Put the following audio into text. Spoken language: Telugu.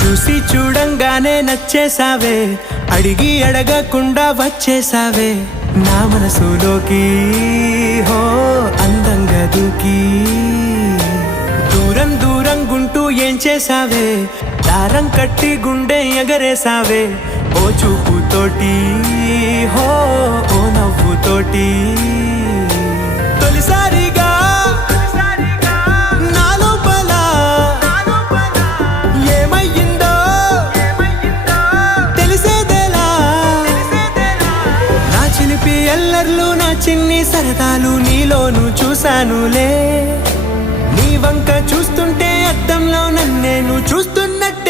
చూసి చూడంగానే నచ్చేసావే, అడిగి అడగకుండా వచ్చేసావే నా మనసులోకి. హో అందంగా దూకి దూరం దూరం గుంటూ ఏం చేసావే, దారం కట్టి గుండె ఎగరేసావే ఓ చూపుతోటి. హో ఓ నవ్వుతోటి తొలిసారిగా నా లోపల ఏమయ్యిందో తెలిసేదేలా. నా చిలిపి ఎల్లర్లు నా చిన్ని సరదాలు నీలోను చూశానులే. నీ వంక చూస్తుంటే అద్దంలో నన్నేను చూస్తున్నట్టు